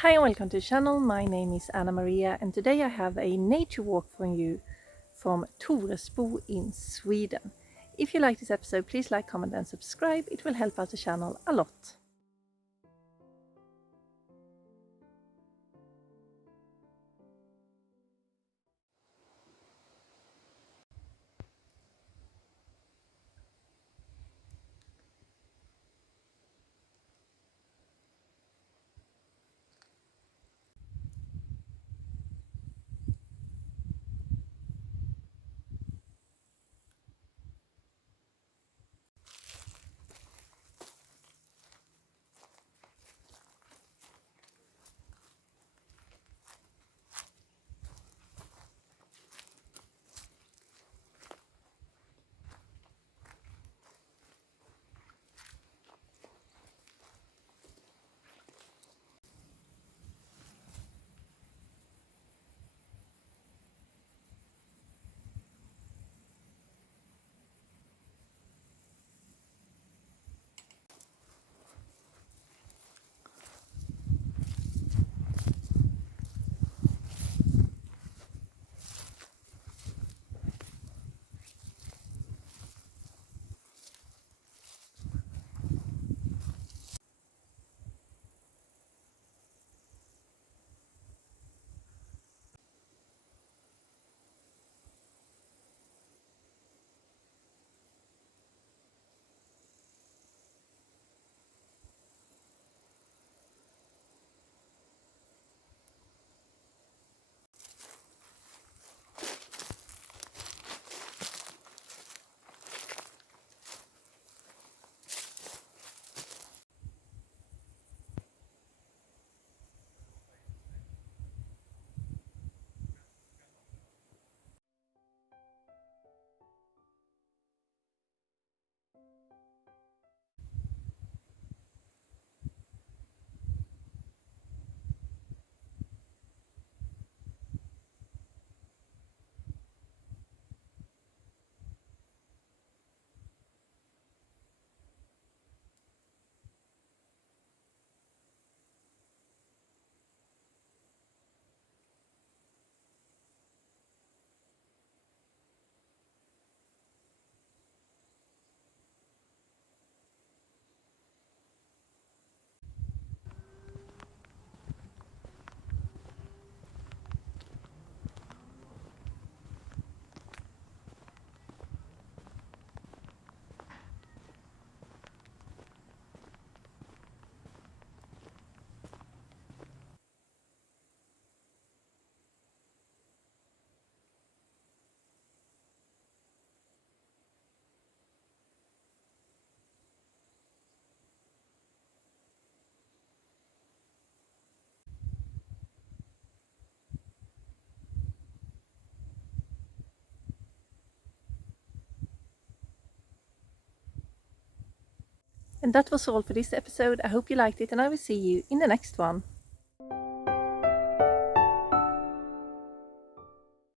Hi and welcome to the channel. My name is Anna Maria and today I have a nature walk for you from Toresbo in Sweden. If you like this episode, please like, comment and subscribe. It will help out the channel a lot. And that was all for this episode. I hope you liked it and I will see you in the next one.